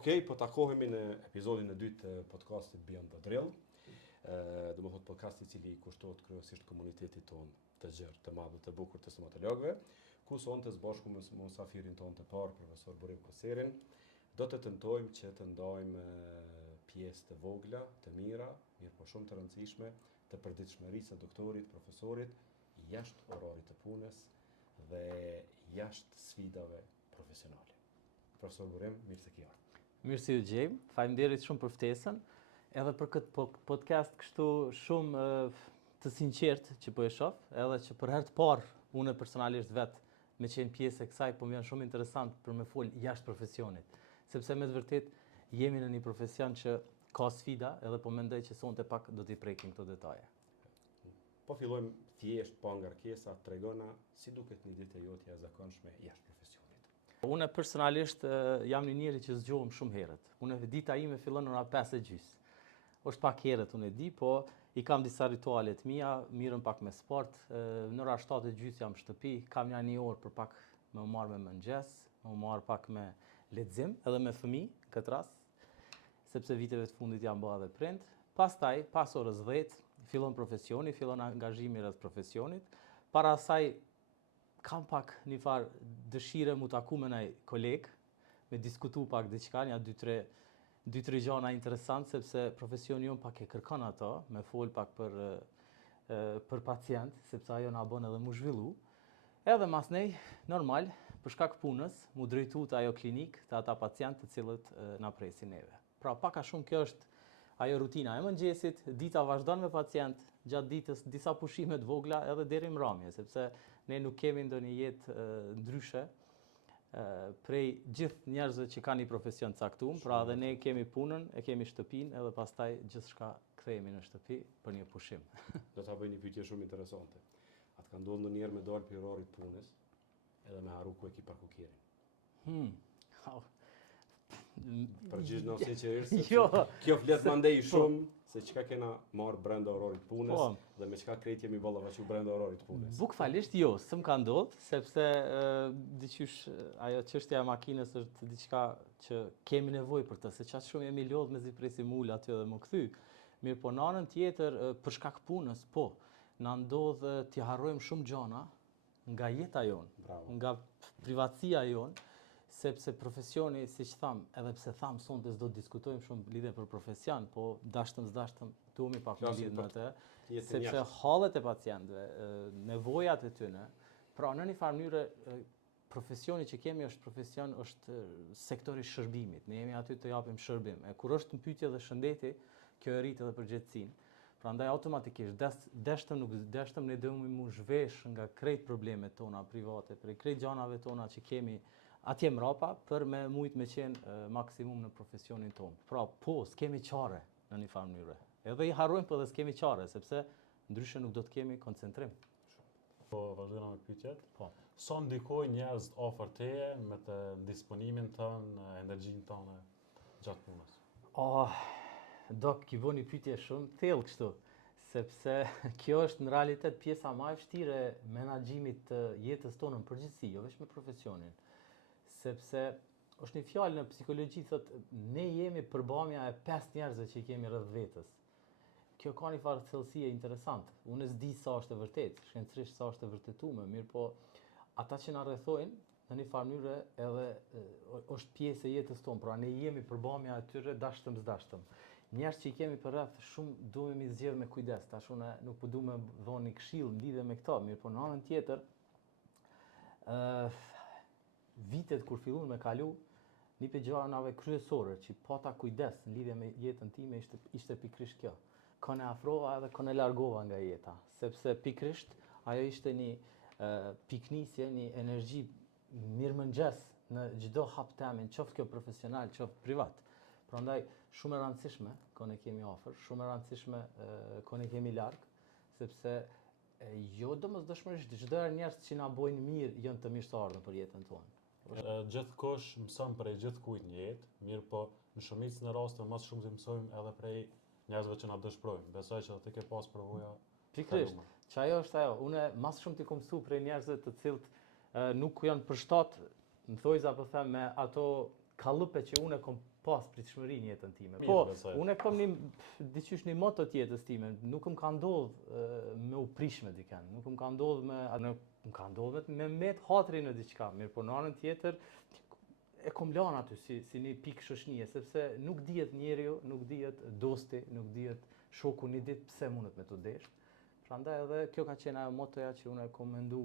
Okej, po takohemi në episodin e dytë të podcastit Beyond the Drill. Do më thot podcast I cili kushtohet kryesisht komunitetit ton të gjerë, të madh, të bukur të stomatologëve, ku sonte së bashku me mosafirin ton të parë, profesor Burim Koserin, do të tentojmë që të ndajmë pjesë të vogla, të mira, mirë po shumë të rëndësishme, të përditshmërisë së doktorit, profesorit, jashtë orarit të punës dhe jashtë sfidave profesionale. Profesor Burim, mirë se ke ardhur. Mirë si ju gjejmë, faleminderit shumë për ftesën, edhe për këtë podcast kështu shumë të sinqert që po e shoh, edhe që për herë të parë unë personalisht vetë me qenë pjesë e kësaj, po më janë shumë interesant për me fol jashtë profesionit, sepse me të vërtet jemi në një profesion që ka sfida, edhe po mendoj që sonte pak do t'i prekim këto detaje. Po fillojmë thjesht pa ngarkesa, tregona si duket një ditë e jotja e zakonshme jashtë profesionit. Unë personalisht jam një njeri që zgjohem shumë herët. Unë dita ime fillon në ora 5:30. Është pak herët unë e di, po I kam disa ritualet mia, mirëm pak me sport, në ora 7:30 jam në shtëpi, kam një orë për pak me u marr me mëngjes, me u marr pak me lexim, edhe me fëmijë këtë rast, sepse viteve të fundit jam bërë edhe prind. Pastaj, pas orës 10, fillon profesioni, fillon angazhimi rreth profesionit. Para asaj kam pak një farë dëshire mu taku me një kolegë, me diskutu pak diçka, një 2-3 gjana interesant, sepse profesioni jonë pak e kërkon ato, me fol pak për pacient, sepse ajo na bën edhe mu zhvillu. Edhe mas nej, normal, për shkak punës, mu drejtu të ajo klinik, të ata pacient të cilët na presin neve. Pra, pak a shumë kjo është ajo rutina e mëngjesit, dita vazhdon me pacient, gjatë ditës disa pushime të vogla edhe deri mramje, sepse ne nuk kemi ndonjë jetë ndryshe prej gjithë njerëzve që kanë një profesion caktuar, pra edhe ne kemi punën, e kemi shtëpinë, edhe pastaj gjithçka kthehemi në shtëpi për një pushim. Do ta bëj një pyetje shumë interesante. A të ka ndodhur ndonjëherë me dalë për orarit punës, edhe me harru ku e ki parkukirin? Përgjigj në sinqerisht. Jo. Kjo flet mandej shumë se çka kena marr brenda orarit punës dhe me çka krejt jemi ballavaçu brenda orarit punës. Bukfalisht jo, s'm ka ndodhur, sepse diqysh ajo çështja e makinës është diçka që kemi nevojë për të, se çaq shumë jemi lodh me presim ul aty dhe më kthy. Mirë, po në anën tjetër për shkak punës, po, na ndodh t'i harrojmë shumë gjëna nga jeta jonë, nga privatësia jonë. Sepse profesioni, siç tham, edhe pse tham sonte s'do të diskutojmë shumë lidhe për profesion, po dashtëm duhemi pak më lidhë në atë, sepse hallet e pacientëve, nevojat e tyre, pra në një farë mënyrë profesioni që kemi është profesion, është sektori shërbimit. Ne jemi aty të japim shërbim. E kur është në pyetje dhe shëndeti, kjo e rrit edhe përgjegjësinë. Prandaj automatikisht deshtëm ne do mu zhvesh nga krejt problemet tona private, për krejt gjanave tona që kemi atje mrapa për me mujt me qenë maksimum në profesionin tonë. Pra, po, s'kemi qare në një farë mënyrë. Edhe I harrojmë, po dhe s'kemi qare, sepse ndryshe nuk do të kemi koncentrim. Po, vazhdojmë me pyetjet. Po. Sa ndikojnë njerëzit afër teje me të disponimin tënë, energjinë tënde gjatë punës? Dok, ki bo një pyetje shumë thellë kështu, sepse kjo është në realitet pjesa më e vështirë e menaxhimit të jetës tonë në përgjithësi, jo vetëm me profesionin. Sepse është një fjalë në psikologji thotë ne jemi përbamja e 5 njerëzve që I kemi rreth vetës. Kjo ka një farë thellësie interesante. Unë s'di sa është e vërtetë, shkencërisht sa është e vërtetuar, mirë po ata që na rrethojnë në një farë mënyrë edhe është pjesë e jetës tonë, pra ne jemi përbamja e tyre dashtëm s'dashtëm. Njerëz që I kemi për rreth shumë duhemi zgjedh me kujdes. Tash unë nuk po duam të dhoni një këshill lidhe me këtë, mirë po në anën tjetër vitet kur fillun me kalu, një për gjanave kryesore që pata kujdes në lidhje me jetën time ishte pikrisht kjo. Kone afrova edhe kone largova nga jeta, sepse pikrisht ajo ishte një piknisje, një energji mirëmëngjes në çdo hap temin, qoftë kjo profesional, qoftë privat. Prandaj shumë e rëndësishme kone kemi afër, shumë e rëndësishme kone kemi larg, sepse jo domosdoshmërisht çdo njerëz që na bojnë mirë janë të mirëseardhur për jetën tonë. Gjithkosh mësojmë prej gjithkujt në jetë, mirë po në shumicën e rasteve më shumë të mësojmë edhe prej njerëzve që na dëshprojnë. Besoj që ti ke pas përvoja. Pikërisht, që ajo është ajo. Unë më shumë ti kam mësuar prej njerëzve të cilët nuk janë përshtat, më thojza po them me ato kallëpe që unë kam pas pritshmëri në jetën time. Mirë, Po, besoj. unë kam diqysh një moto të jetës time, nuk më ka ndodhur me u prish me dikën, nuk më ka ndodhur më ka ndodhur me met hatrin në diçka, mirë po në anën tjetër e kom lanë aty si një pikë shoshnie, sepse nuk dihet njeriu, nuk dihet dosti, nuk dihet shoku një ditë pse mundet me të desh. Prandaj edhe kjo ka qenë ajo motoja që unë e kom mendu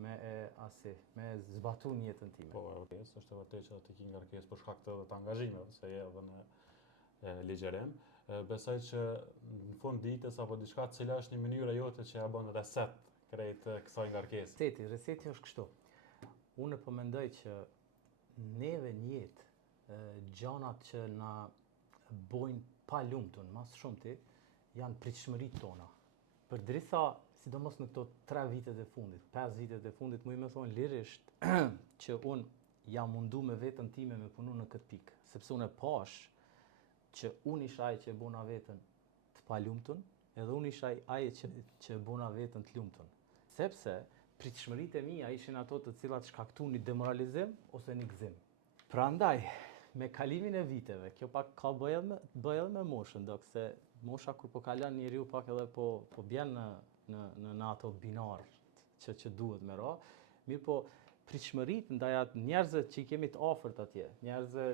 me zbatu në jetën time. Po, është e vërtetë që ti ke ngarkesë për shkak të angazhimeve, se je edhe në ligjerim. Besoj që në fund ditës apo diçka, cila është një mënyrë jote që ja bën reset krejt kësaj ngarkese. Reseti është kështu. Unë po mendoj që neve në jetë gjanat që na bojnë pa lumtun, mas shumti, janë pritshmëritë tona. Përderisa, sidomos në këto 3 vitet e fundit, 5 vitet e fundit, mu i me thonë lirisht që unë jam mundu me vetën time me punu në këtë pikë, sepse unë e pash që unë isha ai që e bona vetën të palumtun, edhe unë isha ai që e bona vetën të lumtun. Sepse pritshmëritë e mia ishin ato të cilat shkaktuan një demoralizim ose një gëzim. Prandaj, me kalimin e viteve, kjo pak ka bëjë edhe me moshën, se mosha kur po kalon njeriu pak edhe po bjen në ato binar që duhet me ra. Mirë po, pritshmëritë ndaj atë njerëzve që i kemi të afërt atje, njerëzve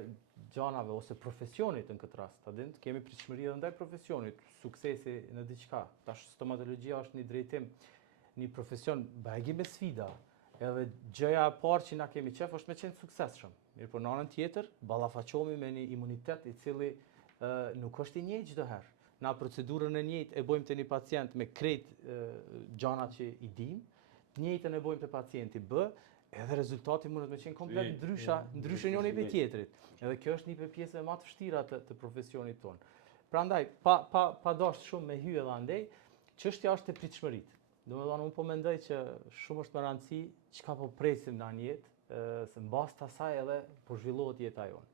gjanave ose profesionit në këtë rast, kemi pritshmëri edhe ndaj profesionit, suksesi në diçka. Tash stomatologjia është një drejtim, një profesion bëhegi me sfida. Edhe gjëja e parë që na kemi qef është me qenë suksesshëm. Mirë po në anën tjetër, ballafaqohemi me një imunitet i cili nuk është i njëjtë çdo herë. Na procedurën e njëjtë e bëjmë te një pacient me krejt gjana që i dim, të njëjtën e bëjmë te pacienti B, edhe rezultati mundet me qenë komplet ndryshe njëri prej tjetrit. Edhe kjo është një pjesë më të vështira të profesionit tonë. Prandaj, pa dashur shumë me hyj edhe andej, çështja është e pritshmëritë. Domethënë unë po mendoj që shumë është me rëndësi çka po presim në jetë, se mbas të asaj edhe po zhvillohet jeta jonë.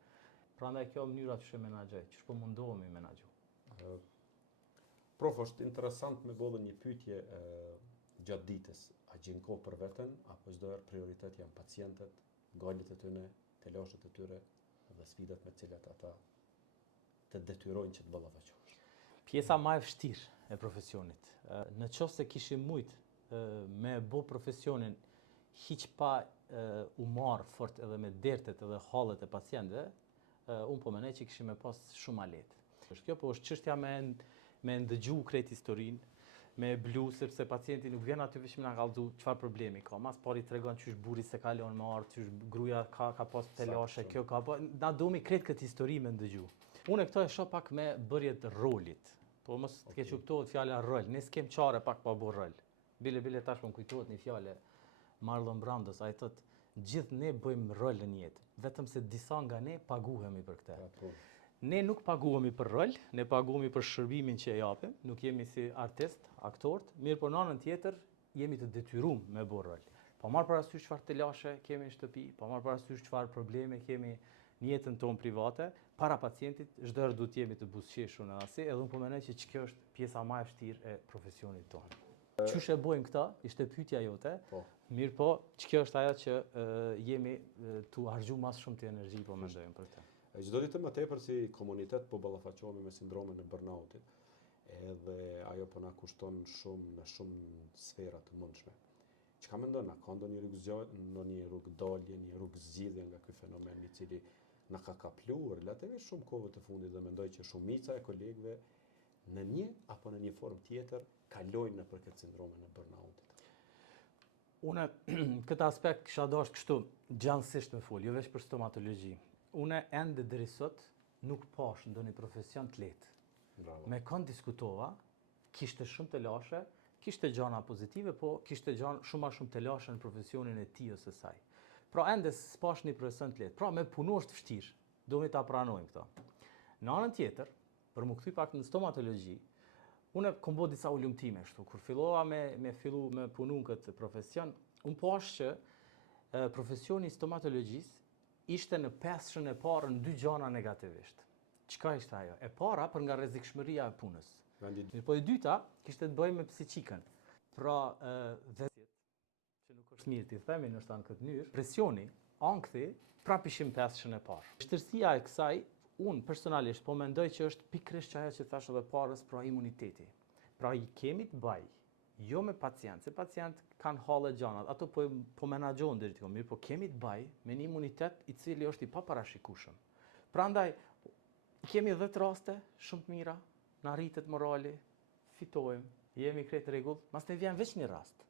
Prandaj kjo mënyra që menaxhoj, që po mundohemi menaxhu. Prof, është interesant me bëllë një pyetje gjatë ditës. A gjen kohë për veten, apo çdo herë prioritet janë pacientët, galet e tyre, telashet e tyre dhe sfidat me të cilat ata të detyrojnë që të ballafaqohesh? Pjesa më e vështirë e profesionit. Në qoftë se kishim mujt me bë profesionin hiq pa u marr fort edhe me dertet edhe hallet e pacientëve, unë po mendoj që kishim me pas shumë ma lehtë. Kjo po është çështja me ndëgju krejt historinë, me blu, sepse pacienti nuk vjen aty vetëm na kallëzu çfarë problemi ka. Mas pari tregon çysh burri se kalon me ardh, çysh gruaja ka pas telashe, kjo ka po. Na duami krejt këtë histori me ndëgju. Unë këto e shoh pak me bërjet rolit. Po mos të keq kuptohet fjala rol. Ne s'kem çare pak pa bërë rol. Bile tash më kujtohet një fjalë Marlon Brandos, ai thotë gjithë ne bëjmë rol në jetë, vetëm se disa nga ne paguhemi për këtë. Ne nuk paguhemi për rol, ne paguhemi për shërbimin që e japim, nuk jemi si artist, aktorët, mirë po në anën tjetër jemi të detyruar me bërë rol. Pa marrë parasysh çfarë telashe kemi në shtëpi, pa marrë parasysh çfarë probleme kemi në jetën tonë private, para pacientit çdo herë duhet jemi të buzëqeshur në asi, edhe unë po mendoj që kjo është pjesa më e vështirë e profesionit tonë. Çush e bëjmë këtë? Ishte pyetja jote. Po. Mirë po, kjo është ajo që jemi tu harxhu më shumë të energji po mendojmë për këtë. Çdo ditë më tepër si komunitet po ballafaqohemi me sindromin e burnoutit, edhe ajo po na kushton shumë në shumë sfera të mundshme. Çka mendon, a ka ndonjë rrugë dalje, një rrugë zgjidhje nga ky fenomen i cili na ka kapluar relativisht shumë kohë të fundit dhe mendoj që shumica e kolegëve në një apo në një formë tjetër kalojnë nëpër këtë sindromin e burnoutit. Unë këtë aspekt kisha dashur kështu gjallësisht me fol, jo vetëm për stomatologji. Unë ende deri sot nuk pash ndonjë profesion të lehtë. Bravo. Me kënd diskutova, kishte shumë telashe, kishte gjëra pozitive, po kishte gjëra shumë më shumë telashe në profesionin e tij ose saj. Pra ende s'pash një profesion të lehtë. Pra me punu është vështirë. Duhet ta pranojmë këto. Në anën tjetër, për më kthy pak në stomatologji, unë kam bërë disa ulumtime kështu. Kur fillova me punu në këtë profesion, unë pash që profesioni i stomatologjisë ishte në peshën e parë në 2 gjëra negativisht. Çka ishte ajo? E para për nga rrezikshmëria e punës. Mirë, po e dyta kishte të bëjë me psiqikën. Pra vetjet që nuk është mirë ti themi ndoshta në këtë mënyrë, presioni, ankthi, prapë ishim peshën e parë. Vështirësia e kësaj unë personalisht po mendoj që është pikërisht ajo që thash edhe parës, pra imuniteti. Pra i kemi të baj, jo me pacient, se pacient kanë hallë gjanat, ato po menaxhojnë deri te mirë, po kemi të baj me një imunitet i cili është i paparashikueshëm. Prandaj kemi 10 raste shumë të mira, na rritet morali, fitojmë, jemi krejt rregull, pastaj vjen veç një rast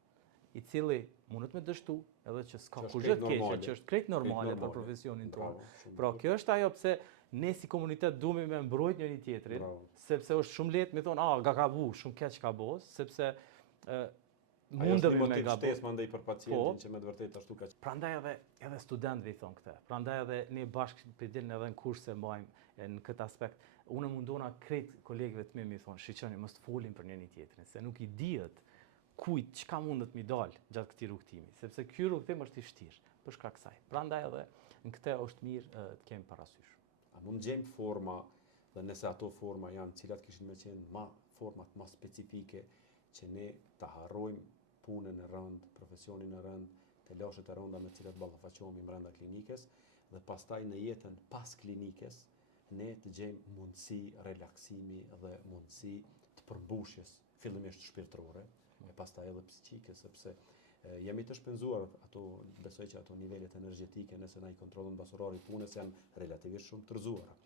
i cili mundet me dështu, edhe që s'ka kurrë të keqe, që është krejt normale për profesionin tonë. Pra kjo është ajo pse ne si komunitet duhemi me mbrojt njëri tjetrin, sepse është shumë lehtë me thonë, ka gabu, shumë keq ka bo, sepse mundemi me gabu. Ajo është një mandej për pacientin që me të vërtetë ashtu ka. Prandaj edhe studentëve i thon këtë. Prandaj edhe ne bashkë përdilën edhe në kurse mbajmë në këtë aspekt. Unë mundona krejt kolegëve të mi thonë, shiqoni, mos të folim për njëri tjetrin, se nuk i dihet kujt çka mundet mi dal gjatë këtij rrugtimi, sepse ky rrugtim është i vështirë për shkak kësaj. Prandaj edhe në këtë është mirë të kemi parasysh. A mund gjejmë forma, dhe nëse ato forma janë cilat kishin me qenë format ma specifike që ne ta harrojmë punën e rënd, profesionin e rënd, të lashet e rënda me cilat ballafaqohemi brenda klinikës dhe pastaj në jetën pas klinikës ne të gjejmë mundësi relaksimi dhe mundësi të përmbushjes fillimisht shpirtërore e pastaj edhe psiqike, sepse jemi të shpenzuar besoj që ato nivelet energjetike nëse na i kontrollon basorari punës janë relativisht shumë të rëzuara.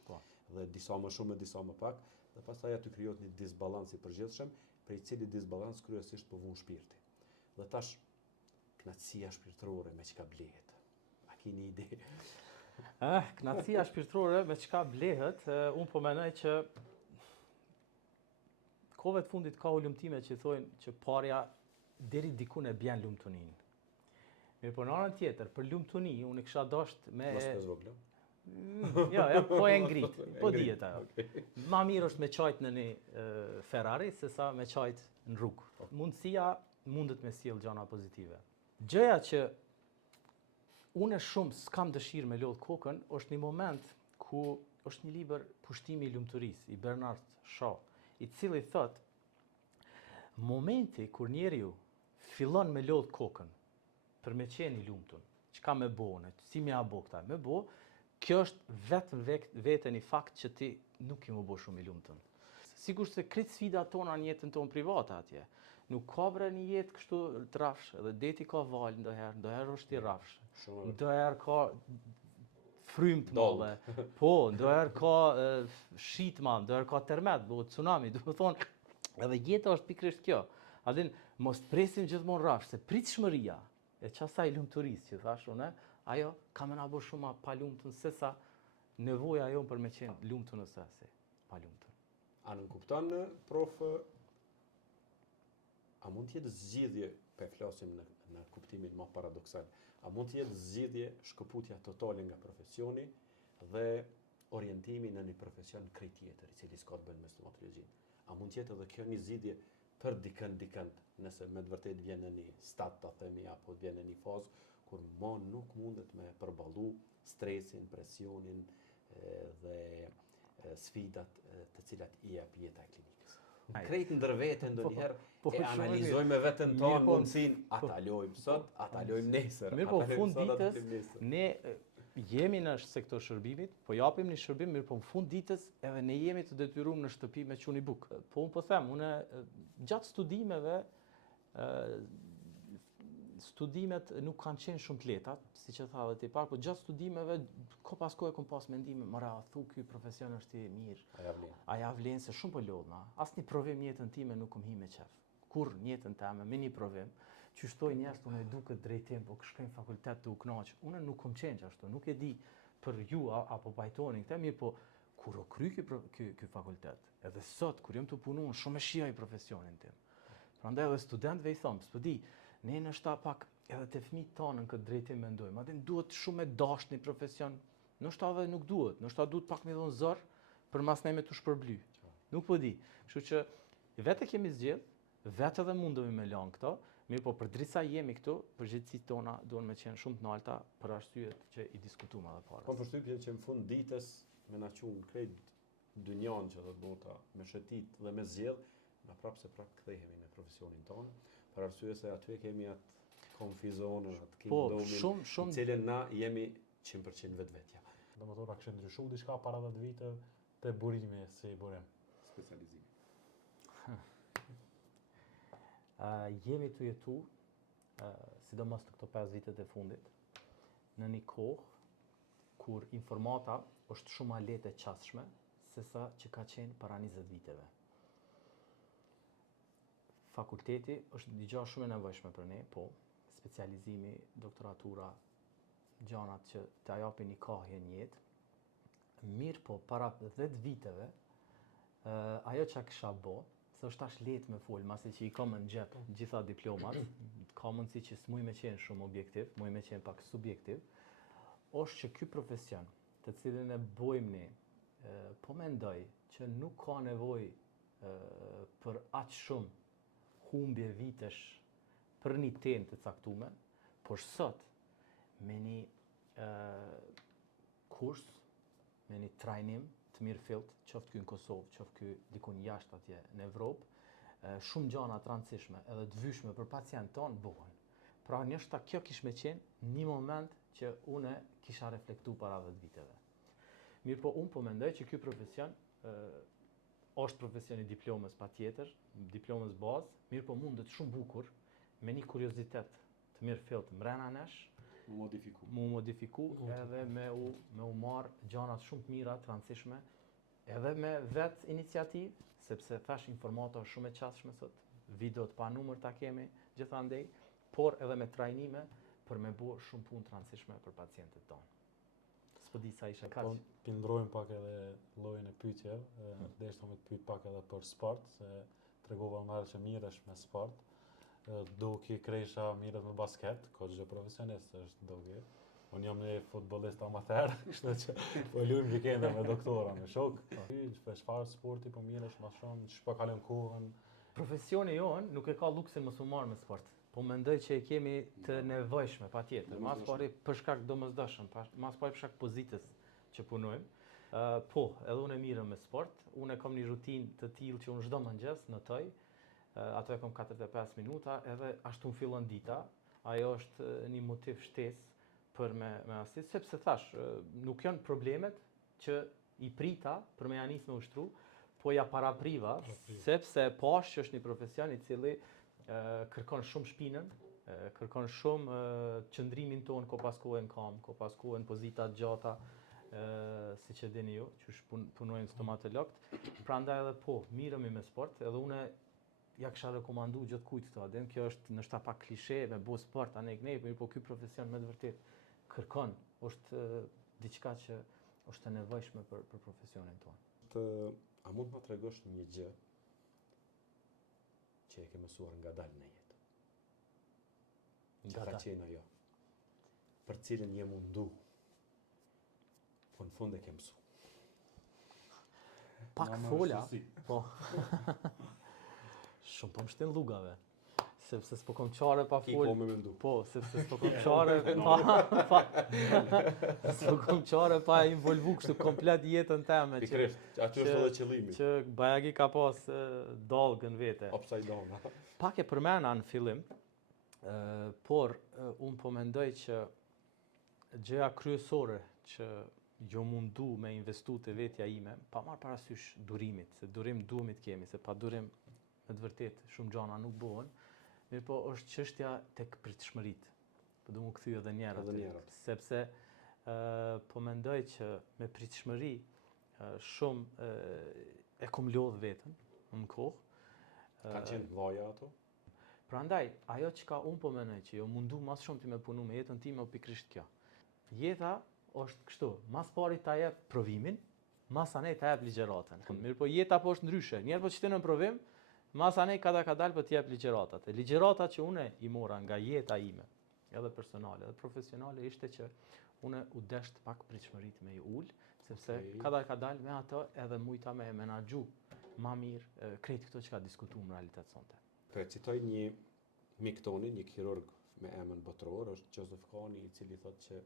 Dhe disa më shumë e disa më pak, dhe pastaj aty krijohet një disbalans i përgjithshëm, prej cili disbalans kryesisht po vun shpirti. Dhe tash knatësia shpirtërore me çka blehet. A keni ide? Knatësia shpirtërore me çka blehet, unë po mendoj që kohëve të fundit ka ulëmtime që thojnë që parja deri diku e bjen lumtunin. Mirë, po në anën tjetër, për lumtuni, unë kisha dasht me... Mos të zvogla. Ja, po e ngrit, po dihet ajo. Ma mirë është me qajt në një Ferrari, se sa me qajt në rrugë. Mundësia mundet me sjell gjëra pozitive. Gjëja që unë shumë s'kam dëshirë me lodh kokën, është një moment ku është një libër Pushtimi i lumturisë, i Bernard Shaw, i cili thot, momenti kur njeriu fillon me lodh kokën për me qenë i lumtur, çka me bëu, si më apo këta, me bëu, kjo është vetëm veten i fakt që ti nuk i më bë shumë i lumtur. Sigurisht se krejt sfidat tona në jetën tonë private atje. Nuk ka bre një jetë kështu të rafsh, edhe deti ka val ndoherë është i rafsh. Ndoherë ka frymë të madhe. Po, ndoherë ka shi të madh, ndoherë ka termet, tsunami, do të thonë, edhe jeta është pikërisht kjo. Adin, mos presim gjithmonë rafsh, se pritshmëria e çasaj lumturisë që thash unë, ajo ka më na bë shumë pa lumtur se sa nevoja jonë për me qenë lumtur nëse se pa lumtur. A nuk kupton, prof, a mund të jetë zgjidhje, pe flasim në kuptimin më paradoksal, a mund të jetë zgjidhje shkëputja totale nga profesioni dhe orientimi në një profesion krejt tjetër, i cili s'ka të bëjë me stomatologjinë? A mund të jetë edhe kjo një zgjidhje për dikën, nëse me të vërtet vjen në një stat, ta themi, apo vjen në një fazë kur më nuk mundet me përballu stresin, presionin dhe sfidat të cilat i jep jeta e klinikës. Krejt ndër vete ndonjëherë e analizojmë me veten tonë mundsinë, ata lojmë sot, ata lojmë nesër. Mirë, po fund ditës ne jemi në sektor shërbimit, po japim një shërbim, mirë, po në fund ditës edhe ne jemi të detyruar në shtëpi me çuni buk. Po unë po them, unë gjatë studimeve studimet nuk kanë qenë shumë të lehta, siç e tha edhe ti parë, po gjatë studimeve ko pas kohë kam pas mendime, mora thu ky profesion është i mirë. A ja vlen se shumë po lodhna. Asnjë provim në jetën time nuk kam hi me qef. Kur në jetën time me një provim, që shtoj njerëz unë e duket drejtim, po shkojnë në fakultet të u kënaq. Unë nuk kam qenë ashtu, nuk e di për ju apo pajtonin këtë, mirë, po kur u kry ky fakultet, edhe sot kur jam të punuar, shumë e shijoj profesionin tim. Prandaj edhe studentëve i them, s'po di, ne në shta pak edhe të fëmijët tonë në këtë drejtim mendojmë, atë duhet shumë e dashur një profesion, ndoshta edhe nuk duhet, ndoshta duhet pak më dhon zor për mas ne me të shpërbly. Nuk po di. Kështu që vetë kemi zgjedh, vetë edhe mundemi me lan këto, mirë po përderisa jemi këtu, përgjegjësitë tona duhen me qenë shumë të larta për arsyet që i diskutuam edhe para. Po përshtypjen që në fund ditës me na qunë krejt dynjan që do të bota me shëtit dhe me zgjedh, na prapë se prapë kthehemi në profesionin tonë. Për arsye se aty kemi atë konfizonën, atë kingdomin, në cilën na jemi 100% vetvetja. Domethënë a kishte ndryshuar diçka para 10 vite te burimi si burim. Specializimi. Jemi të jetu, sidomos në këto 5 vitet e fundit, në një kohë kur informata është shumë ma lehtë e qasshme se sa që ka qenë para 20 viteve. Fakulteti është digja shumë e nevojshme për ne, po specializimi, doktoratura, gjanat që të japin një kahje në jetë. Mirë po, para 10 viteve, ajo që kisha bo, se është tash lehtë me folë, masi që i kam në gjep gjitha diplomat, ka mundësi që s'muj me qenë shumë objektiv, muj me qenë pak subjektiv, është që ky profesion, të cilin e bojmë ne, po mendoj që nuk ka nevojë për aq shumë humbje vitesh për një temë të caktuar, por sot me një kurs, me një trajnim të mirëfillt, qoftë ky në Kosovë, qoftë ky dikun jashtë atje në Evropë, shumë gjëra të rëndësishme edhe të vyshme për pacientin ton bëhen. Pra ndoshta kjo kish me qenë një moment që unë kisha reflektu para 10 viteve. Mirë po, unë po mendoj që ky profesion është profesioni diplomës patjetër, diplomës bazë, mirë po mundet shumë bukur me një kuriozitet të mirëfillt mbrana nesh, mu modifiku edhe me u marr gjërat shumë të mira, të rëndësishme, edhe me vetë iniciativë, sepse thash informata është shumë e qasshme sot, videot pa numër ta kemi gjithandej, por edhe me trajnime për me bërë shumë punë të rëndësishme për pacientët tonë. S'po di sa isha kaq. Po pindrojmë pak edhe llojin e pyetjeve, deshta me të pyet pak edhe për sport, se tregova më herë që miresh me sport. Doki Kresha mirët me basket, ka çdo profesionist është doki. Unë jam një futbollist amateur, kështu që po luajm vikende me doktora, me shok. Çfarë sporti po miresh më shumë, ç'po kalon kohën? Profesioni jon nuk e ka luksin mos u marr me sport. Po mendoj që e kemi të nevojshme patjetër. Mas pari për shkak domosdoshëm, mas pari për shkak pozitës që punojmë. Po, edhe unë e mirëm me sport. Unë kam një rutinë të tillë që unë çdo mëngjes notoj. Ato e kam 45 minuta, edhe ashtu më fillon dita. Ajo është një motiv shtesë për me asist, sepse thash, nuk janë problemet që i prita për me janis me ushtru, po ja parapriva, sepse pash që është një profesion i cili kërkon shumë shpinën, kërkon shumë qëndrimin tonë, ko pas kohën kam, ko pas kohën pozita gjata, si që dini ju, që punojnë stomatologët. Prandaj edhe po, mirëmi me sport, edhe une ja kisha rekomandu gjithë kujtë të adem, kjo është nështë pak klishe, me bo sport, anek ne, po ky profesion me të vërtet kërkon, është diçka që është e nevojshme për profesionin tonë. A mund të më tregosh një gjë që e ke mësuar nga dalë në jetë? Që ka qenë ajo, për cilën je mundu, po në fund e ke mësu? Pak fola, po. Shumë po më shtin lugave. Sepse s'po kom qare pa Ki fol. ko me mendu. Po, sepse s'po kom qare s'po kom qare pa involvu kështu komplet jetën teme. Pikrisht, aty është edhe qëllimi. Që bajagi ka pas dalgën vete. Upside down. Pak e përmena në fillim, por unë po mendoj që gjëja kryesore që jo mundu me investu të vetja ime, pa marrë parasysh durimit, se durim duhemi të kemi, se pa durim me të vërtet shumë gjana nuk bëhen, mirë po është çështja tek pritshmëritë. Po du mu kthy edhe njerët, sepse po mendoj që me pritshmëri shumë e kom lodh veten në kohë. Ka qenë vllaja ato? Prandaj, ajo çka unë po mendoj që jo mundu mas shumë ti me punu me jetën time o pikrisht kjo. Jeta është kështu, mas pari ta jep provimin, mas anej ta jep ligjëratën. Mirë po jeta po është ndryshe. Njerë po që ti në provim, mas anej ka dalë për t'jep ligjëratat. E ligjëratat që une i mora nga jeta ime, edhe personale, edhe profesionale, ishte që une u desht pak pritshmërit me i ullë, sepse ka dalë me ato edhe mujta me menaxhu ma mirë krejt këto që ka diskutu në realitet sonte. Po e citoj një mik toni, një kirurg me emën botror, është Joseph Kani, i cili thotë që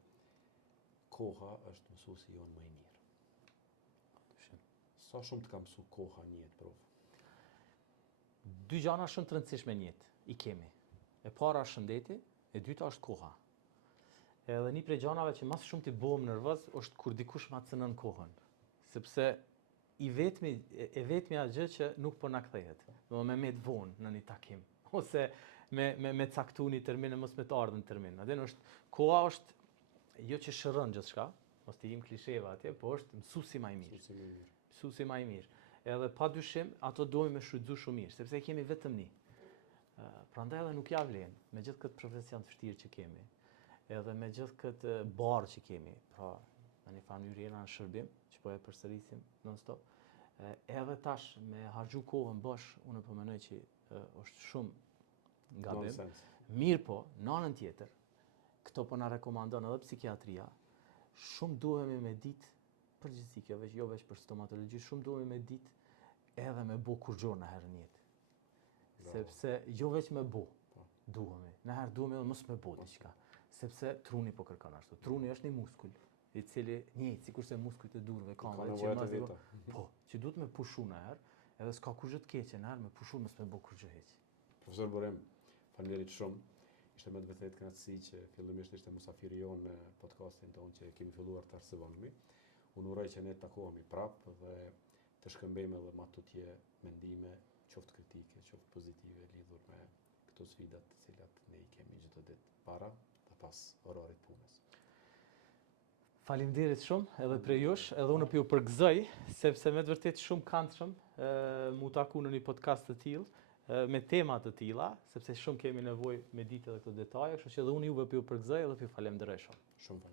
koha është mësuesi jonë më i mirë. Sa shumë të ka mësu koha një jetë, prof? Dy gjana shumë të rëndësishme një jetë, i kemi. E para është shëndeti, e dyta është koha. Edhe një prej gjanave që mas shumë t'i bëhem nervoz është kur dikush ma cënën kohën. Sepse e vetmja gjë që nuk po na kthehet. Do me met vonë në një takim ose me caktu një termin e mos me të ardhën termin. Koha është jo që shërën gjithçka, mos të jim klisheva atje, po është mësuesi më i mirë. Mësuesi më i mirë. Edhe padyshim ato duhet me shfrytzu shumë mirë, sepse kemi vetëm një. Prandaj edhe nuk ja vlen me gjithë këtë profesion të vështirë që kemi. Edhe me gjithë këtë barë që kemi, pra në një mënyrë jena në shërbim, që po e përsërisim non-stop, edhe tash me harxhu kohën bosh, unë po mendoj që është shumë gabim. Mirë po, në anën tjetër, këto po na rekomandon edhe psikiatria, shumë duhemi me ditë, përgjithësi kjo jo veç për stomatologji, shumë duhemi me ditë edhe me bo kur gjorë në herë njëtë. Sepse jo veç me bo, duhemi. Në herë duhemi edhe mos me bo diçka. Sepse truni po kërkon ashtu. Truni është një muskull, i cili njëjtë sikurse muskujt e durve kamave që duhet me pushu në herë, edhe s'ka kurrë të keqe në herë me pushu mos me bë kurrë hiç. Profesor Borem, faleminderit shumë. Ishte me të vërtetë kënaqësi që fillimisht ishte musafiri jonë në podcastin tonë që kemi filluar të arsëvonmi. Unë uroj që ne të takohemi prapë dhe të shkëmbejmë edhe ma tutje mendime, qoftë kritike, qoftë pozitive lidhur me këto sfidat të cilat ne i kemi çdo ditë para pas orarit punës. Faleminderit shumë edhe prej jush, edhe unë ju përgëzoj, sepse me të vërtet shumë këndshëm mu taku në një podcast të tillë, me tema të tilla, sepse shumë kemi nevojë me ditë edhe këto detaje, kështu që edhe unë juve ju përgëzoj edhe ju falenderoj shumë. Shumë